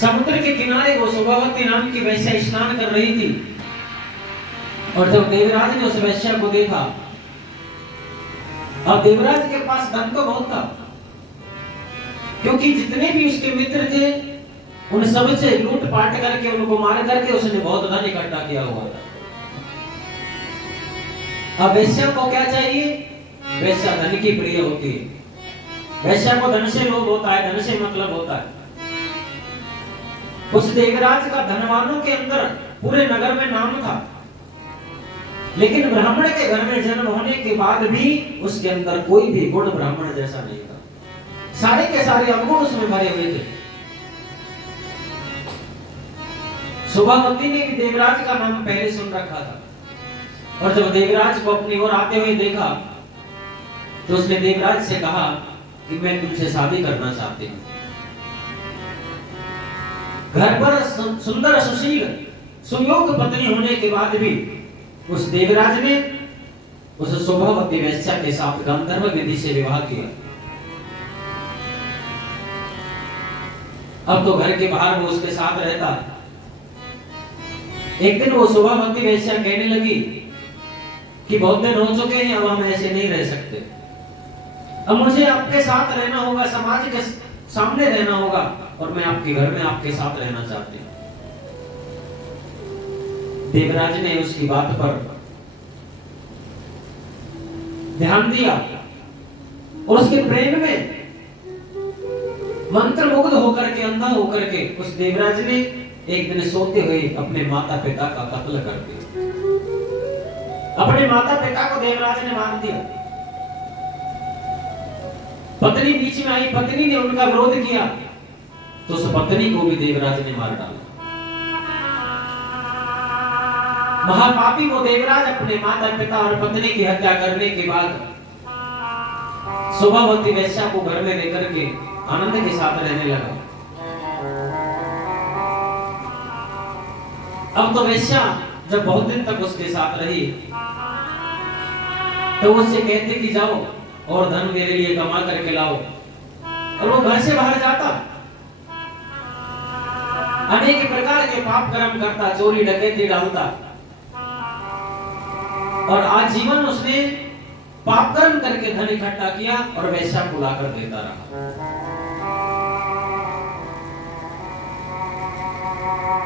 समुद्र के किनारे वो शोभावती नाम की वैश्या स्नान कर रही थी और जब देवराज ने उस वैश्या को देखा, अब देवराज के पास धन तो बहुत था, क्योंकि जितने भी उसके मित्र थे उन सब से लूट पाट करके उनको मार करके उसने बहुत धन इकट्ठा किया हुआ था। अब वैश्या को क्या चाहिए? वैश्या धन की प्रिय होती है। वैश्या को धन से लोभ होता है, धन से मतलब होता है। उस देवराज का धनवानों के अंदर पूरे नगर में नाम था, लेकिन ब्राह्मण के घर में जन्म होने के बाद भी उसके अंदर कोई भी गुण ब्राह्मण जैसा नहीं था। सारे के सारे अवगुण उसमें भरे हुए थे। शोभावती ने भी देवराज का नाम पहले सुन रखा था और जब देवराज को अपनी ओर आते हुए देखा तो उसने देवराज से कहा कि मैं तुमसे शादी करना चाहती हूँ। घर पर सुंदर सुशील सुयोग पत्नी होने के बाद भी उस देवराज ने उस शोभावती वैश्या के साथ गंधर्व विधि से विवाह किया। अब तो घर के बाहर वो उसके साथ रहता। एक दिन वो शोभावती वैश्या कहने लगी कि बहुत दिन हो चुके हैं, अब हम ऐसे नहीं रह सकते, अब मुझे आपके साथ रहना होगा, समाज के सामने रहना होगा और मैं आपके घर में आपके साथ रहना चाहती हूँ। देवराज ने उसकी बात पर ध्यान दिया और उसके प्रेम में मंत्रमुग्ध होकर के, अंधा होकर के उस देवराज ने एक दिन सोते हुए अपने माता पिता का कत्ल कर दिया। अपने माता पिता को देवराज ने मार दिया। पत्नी बीच में आई, पत्नी ने उनका विरोध किया तो उस पत्नी को भी देवराज ने मार डाला। महापापी वो देवराज अपने माता पिता और पत्नी की हत्या करने के बाद शोभावती वैश्या को घर में लेकर के आनंद के साथ रहने लगा। अब तो वैश्या जब बहुत दिन तक उसके साथ रही तो उससे कहते कि जाओ और धन मेरे लिए कमा करके लाओ, और वो घर से बाहर जाता, अनेक प्रकार के पाप कर्म करता, चोरी डकैती डालता और आजीवन उसने पाप कर्म करके धन इकट्ठा किया और वैश्या को लाकर देता रहा।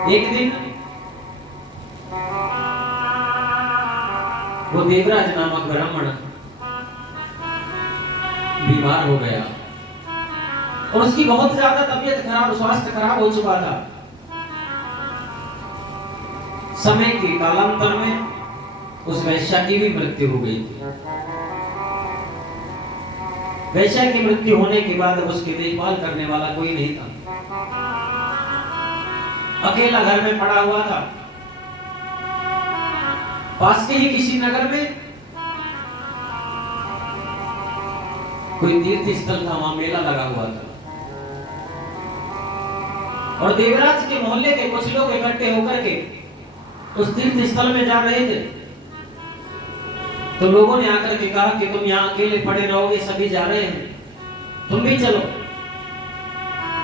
एक दिन वो देवराज नामक ब्राह्मण बीमार हो गया और उसकी बहुत ज्यादा तबीयत खराब, स्वास्थ्य खराब हो चुका था। समय के कालांतर में उस वैश्या की भी मृत्यु हो गई थी। वैश्या की मृत्यु होने के बाद उसकी देखभाल करने वाला कोई नहीं था। अकेला घर में पड़ा हुआ था। पास के ही किसी नगर में कोई तीर्थ स्थल था, वहां मेला लगा हुआ था और देवराज के मोहल्ले के कुछ लोग इकट्ठे होकर के उस तीर्थ स्थल में जा रहे थे। तो लोगों ने आकर के कहा कि तुम यहाँ अकेले पड़े रहोगे, सभी जा रहे हैं, तुम भी चलो।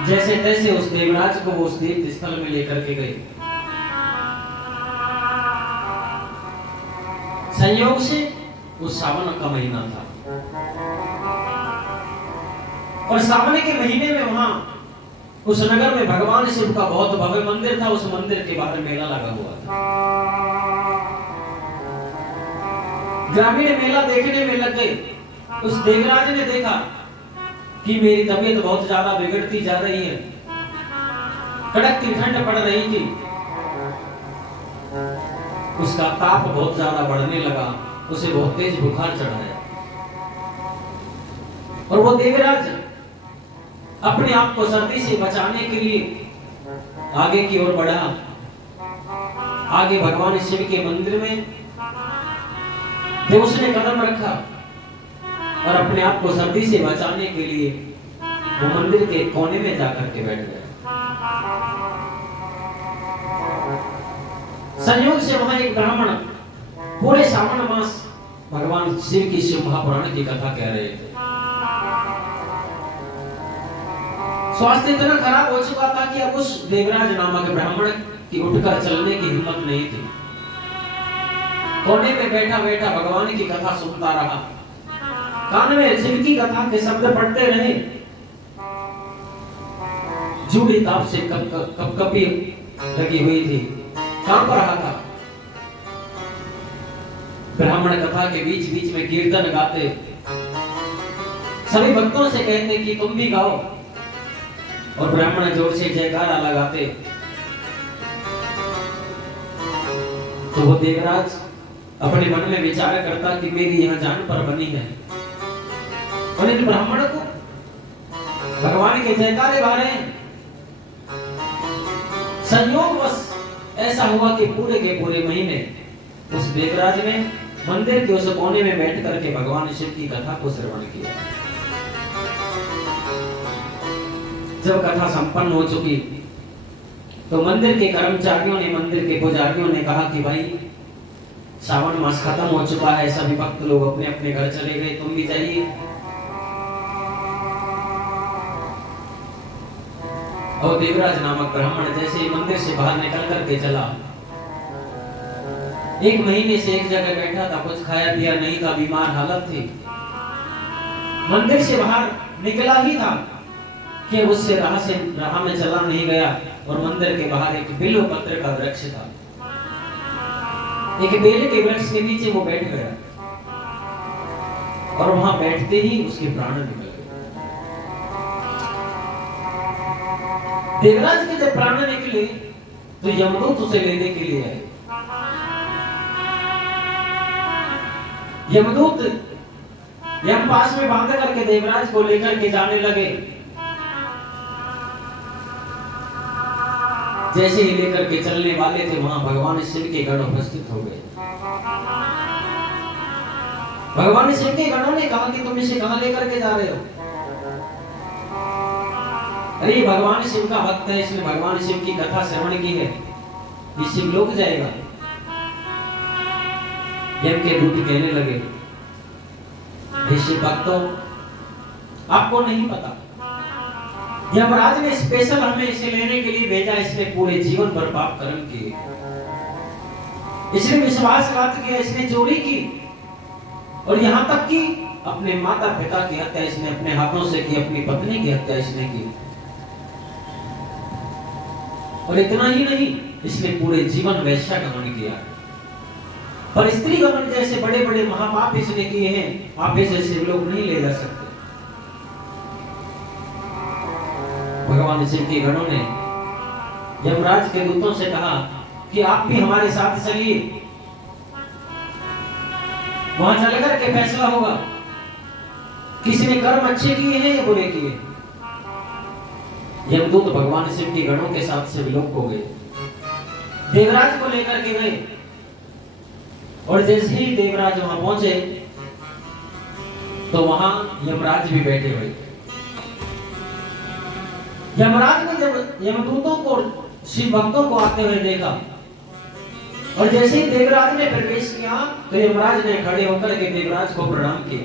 जैसे तैसे उस देवराज को वो उस तीर्थ स्थल में लेकर के गए। संयोग से उस सावन का महीना था और सावन के महीने में वहां उस नगर में भगवान शिव का बहुत भव्य मंदिर था। उस मंदिर के बाहर मेला लगा हुआ था। ग्रामीण मेला देखने में लग गए। उस देवराज ने देखा कि मेरी तबीयत बहुत ज्यादा बिगड़ती जा रही है, कड़कती ठंड पड़ रही थी, उसका ताप बहुत ज्यादा बढ़ने लगा, उसे बहुत तेज बुखार चढ़ाया और वो देवराज अपने आप को सर्दी से बचाने के लिए आगे की ओर बढ़ा। आगे भगवान शिव के मंदिर में जब उसने कदम रखा और अपने आप को सर्दी से बचाने के लिए वो मंदिर के कोने में जाकर के बैठ गया। संयोग से वहां एक ब्राह्मण पूरे सावन मास भगवान शिव की शिव महापुराण की कथा कह रहे थे। स्वास्थ्य इतना खराब हो चुका था कि अब उस देवराज नामक ब्राह्मण की उठकर चलने की हिम्मत नहीं थी। कोने में बैठा बैठा भगवान की कथा सुनता रहा, कान में शिव की कथा के शब्द पढ़ते रहे। जूड़ी ताप से कपकपी लगी हुई थी, कांप रहा था। ब्राह्मण कथा के बीच बीच में कीर्तन गाते, सभी भक्तों से कहते कि तुम भी गाओ, और ब्राह्मण जोर से जयकारा लगाते। तो वो देवराज अपने मन में विचार करता कि मेरी यहाँ जान पर बनी है, और इन ब्राह्मण को भगवान के जयकारे गा रहे हैं। संयोगवश ऐसा हुआ कि पूरे के पूरे महीने उस देवराज ने मंदिर के उस कोने में बैठ करके भगवान शिव की कथा को श्रवण किया। जब कथा संपन्न हो चुकी तो मंदिर के कर्मचारियों ने, मंदिर के पुजारियों ने कहा कि भाई सावन मास खत्म हो चुका है, सभी भक्त लोग अपने अपने घर चले गए, तुम भी जाइए। और देवराज नामक ब्राह्मण जैसे ही मंदिर से बाहर निकल करके चला, एक महीने से एक जगह बैठा था, कुछ खाया पिया नहीं था, बीमार हालत थी। मंदिर से बाहर निकला ही था कि उससे राह में चला नहीं गया, और मंदिर के बाहर एक बिल्व पत्र का वृक्ष था। एक बेल के वृक्ष के नीचे वो बैठ गया, और वहां बैठते ही उसके प्राण निकल गए। देवराज के जब प्राण निकले तो यमदूत उसे लेने के लिए आए। यमदूत यम पास में बांध करके देवराज को लेकर के जाने लगे। जैसे ही लेकर के चलने वाले थे, वहां भगवान शिव के गण उपस्थित हो गए। भगवान शिव के गणों ने कहा कि तुम इसे कहां लेकर के जा रहे हो? अरे भगवान शिव का भक्त है, इसने भगवान शिव की कथा श्रवण की है, ये शिव लोक जाएगा। यम के दूत कहने लगे, शिव भक्तों, आपको नहीं पता, यमराज ने स्पेशल हमें इसे लेने के लिए भेजा। इसने पूरे जीवन भर पाप कर्म किए, इसने विश्वासघात किया, इसने चोरी की, और यहाँ तक कि अपने माता पिता की हत्या इसने अपने हाथों से की, अपनी पत्नी की हत्या इसने की। और इतना ही नहीं, इसने पूरे जीवन वैश्या गमन किया। पर स्त्री गमन जैसे बड़े बड़े महापाप इसने किए हैं, आप इसे शिव लोग नहीं ले जा सकते। भगवान शिव के गणों ने यमराज के दूतों से कहा कि आप भी हमारे साथ चलिए, वहां चलकर के फैसला होगा किसी ने कर्म अच्छे किए हैं या बुरे किए। यमदूत भगवान शिव के गणों के साथ से विलोप हो गए, देवराज को लेकर के गए। और जैसे ही देवराज वहां पहुंचे तो वहां यमराज भी बैठे हुए। यमराज ने जब यमदूतों को, शिव भक्तों को आते हुए देखा, और जैसे ही देवराज ने प्रवेश किया तो यमराज ने खड़े होकर के देवराज को प्रणाम किया।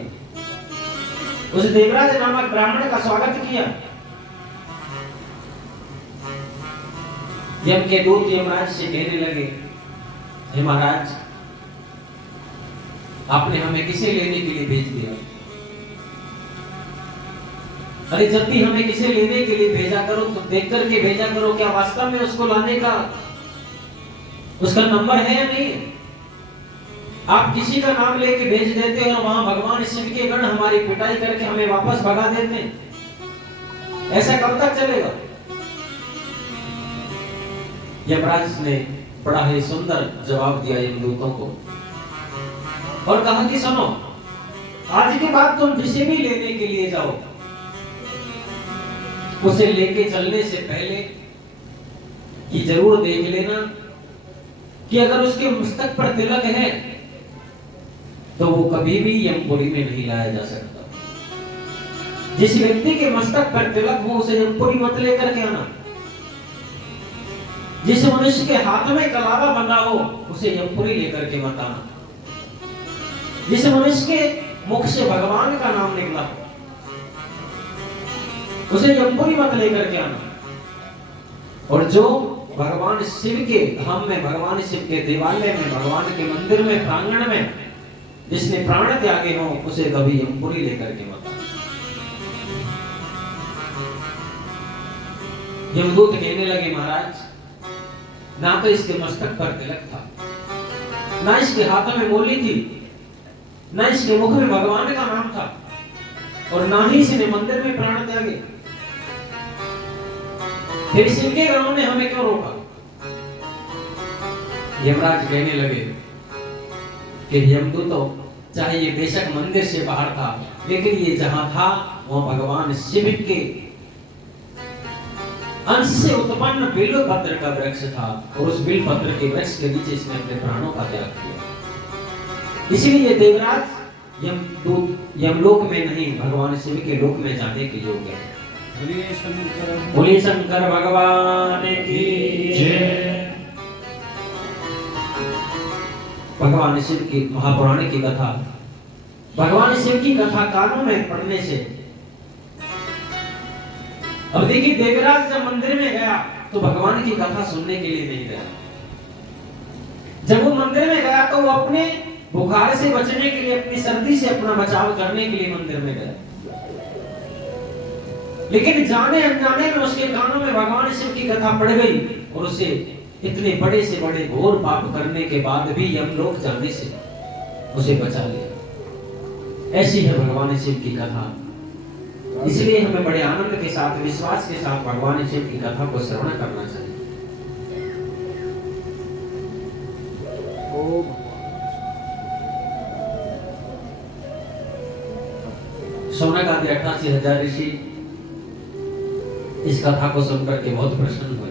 उस देवराज नामक ब्राह्मण का स्वागत किया। यम के दूत यमराज से कहने लगे, हे महाराज, आपने हमें किसे लेने के लिए भेज दिया? अरे जब भी हमें किसे लेने के लिए भेजा करो तो देख करके भेजा करो, क्या वास्तव में उसको लाने का उसका नंबर है या नहीं। आप किसी का नाम लेके भेज देते हो और वहां भगवान शिव के गण हमारी पिटाई करके हमें वापस भगा देते हैं, ऐसा कब तक चलेगा? यमराज ने बड़ा ही सुंदर जवाब दिया यमदूतों को, और कहा कि सुनो, आज के बाद तुम जिसे भी लेने के लिए जाओ, उसे लेके चलने से पहले कि जरूर देख लेना कि अगर उसके मस्तक पर तिलक है तो वो कभी भी यमपुरी में नहीं लाया जा सकता। जिस व्यक्ति के मस्तक पर तिलक हो उसे यमपुरी मत लेकर के आना। जिस मनुष्य के हाथ में कलावा बंधा हो उसे यमपुरी लेकर के मत आना। जिस मनुष्य के मुख से भगवान का नाम निकला उसे यमपुरी मत लेकर के आना। और जो भगवान शिव के धाम में, भगवान शिव के देवालय में, भगवान के मंदिर में, प्रांगण में जिसने प्राण त्यागे हो, उसे कभी यमपुरी लेकर के मत आना। यमदूत कहने लगे, महाराज, ना तो इसके मस्तक पर तिलक था, ना इसके हाथों में मोली थी, ना इसके मुख में भगवान का नाम था, और ना ही इसने मंदिर में प्राण त्यागे। फिर इनके गणों ने हमें क्यों रोका? यमराज कहने लगे कि यमदूतों, चाहे ये बेशक मंदिर से बाहर था, लेकिन ये जहां था वहां भगवान शिव के अंश से उत्पन्न बिल्व पत्र का वृक्ष था, और उस बिल्व पत्र के वृक्ष के नीचे इसने अपने प्राणों का त्याग किया। इसीलिए देवराज यमदूत यमलोक में नहीं, भगवान शिव के लोक में जाने के योग्य है। बोलिए शंकर भगवान की जय। भगवान शिव की महापुराण की कथा, भगवान शिव की कथा कानों में पढ़ने से, अब देखिए देवराज जब मंदिर में गया तो भगवान की कथा सुनने के लिए नहीं गया। जब वो मंदिर में गया तो वो अपने बुखार से बचने के लिए, अपनी सर्दी से अपना बचाव करने के लिए मंदिर में गया। लेकिन जाने अनजाने में उसके कानों में भगवान शिव की कथा पड़ गई, और उसे इतने बड़े से बड़े घोर पाप करने के बाद भी यमलोक जाने से उसे बचा लिया। ऐसी है भगवान शिव की कथा। इसलिए हमें बड़े आनंद के साथ, विश्वास के साथ भगवान शिव की कथा को श्रवण करना चाहिए। सोनक आदि 88,000 ऋषि इस कथा को सुनकर के बहुत प्रसन्न हुए।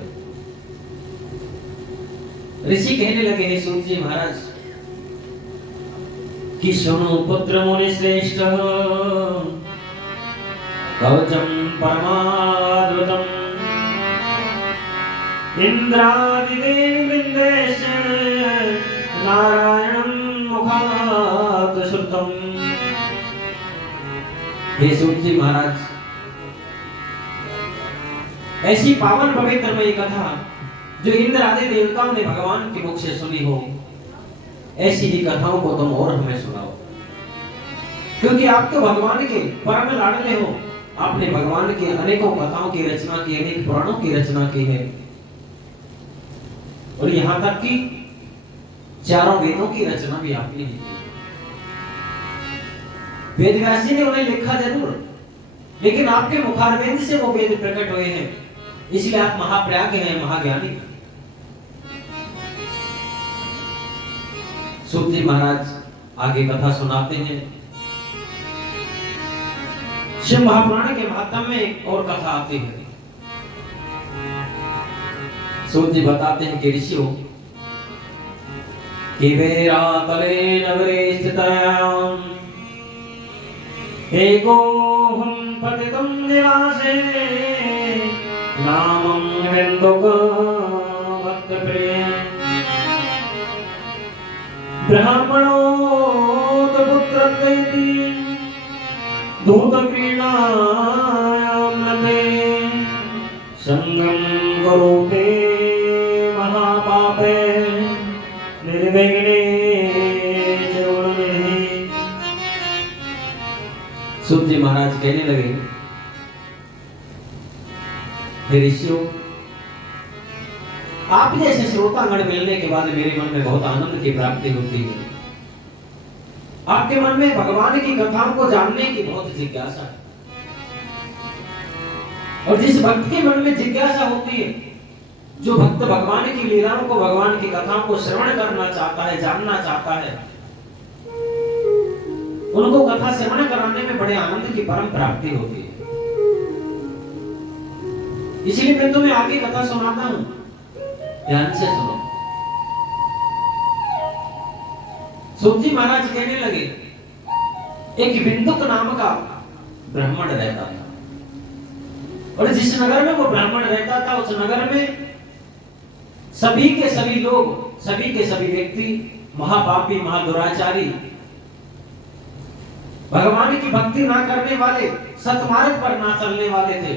ऋषि कहने लगे, हे सूत जी महाराज, कि सुनो पुत्र मुनि श्रेष्ठ, कवचम परमाद्भुतम इंद्रादिदेव विंदेश नारायणं मुखात् श्रुतम। हे सूत जी महाराज, ऐसी पावन पवित्रमयी कथा जो इंद्र आदि देवताओं ने भगवान के मुख से सुनी हो, ऐसी ही कथाओं को तुम और हमें सुनाओ, क्योंकि आप तो भगवान के परम लाडले हो। आपने भगवान की अनेकों कथाओं की रचना की, अनेक पुराणों की रचना की है, और यहां तक कि चारों वेदों की रचना भी आपने की। वेद व्यास जी ने उन्हें लिखा जरूर, लेकिन आपके मुखारविंद से वो वेद प्रकट हुए हैं, इसलिए आप महाप्रज्ञ हैं, महाज्ञानी। सूत जी महाराज आगे कथा सुनाते हैं। शिव महापुराण के महात्म्य में एक और कथा आती है। सूत जी बताते हैं कि ऋषियों, कि वेरातले नगरे स्थितायां एकोऽहं पतितं निवासे नामं वेन्दुक भक्तप्रियं ब्राह्मणोत्पुत्रत्वेति दूतक्रीडायां नते संगं करोते महापापे निर्विघ्ने चरणनिधि। सूत जी महाराज कहने लगे, हे ऋषियों, आप जैसे श्रोतागण मिलने के बाद मेरे मन में बहुत आनंद की प्राप्ति होती है। आपके मन में भगवान की कथाओं को जानने की बहुत जिज्ञासा है, और जिस भक्त के मन में जिज्ञासा होती है, जो भक्त भगवान की लीलाओं को, भगवान की कथाओं को श्रवण करना चाहता है, जानना चाहता है, उनको कथा श्रवण कराने में बड़े आनंद की परम प्राप्ति होती है। इसलिए मैं तुम्हें आगे कथा सुनाता हूं, ध्यान से सुनो। सूत जी महाराज कहने लगे, एक बिंदुक नाम का ब्राह्मण रहता था, और जिस नगर में वो ब्राह्मण रहता था, उस नगर में सभी के सभी लोग, सभी के सभी व्यक्ति महापापी, महादुराचारी, भगवान की भक्ति ना करने वाले, सतमार्ग पर ना चलने वाले थे।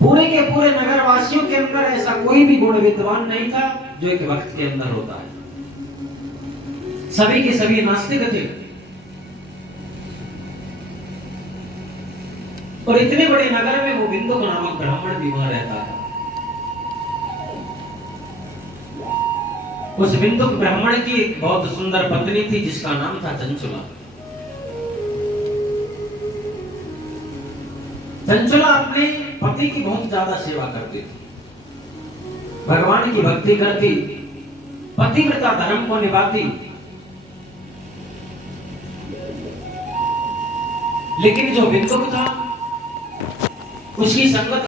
पूरे के पूरे नगर वासियों के अंदर ऐसा कोई भी गुण विद्वान नहीं था जो एक भक्त के अंदर होता है। सभी के सभी नास्तिक थे। और इतने बड़े नगर में वो बिंदुक नामक ब्राह्मण भी वहां रहता था। उस बिंदुक ब्राह्मण की एक बहुत सुंदर पत्नी थी जिसका नाम था चंचुला। चंचुला अपने पति की बहुत ज्यादा सेवा करती थी, भगवान की भक्ति करती, पतिव्रता धर्म को निभाती। लेकिन जो बिंदुक था उसकी संगत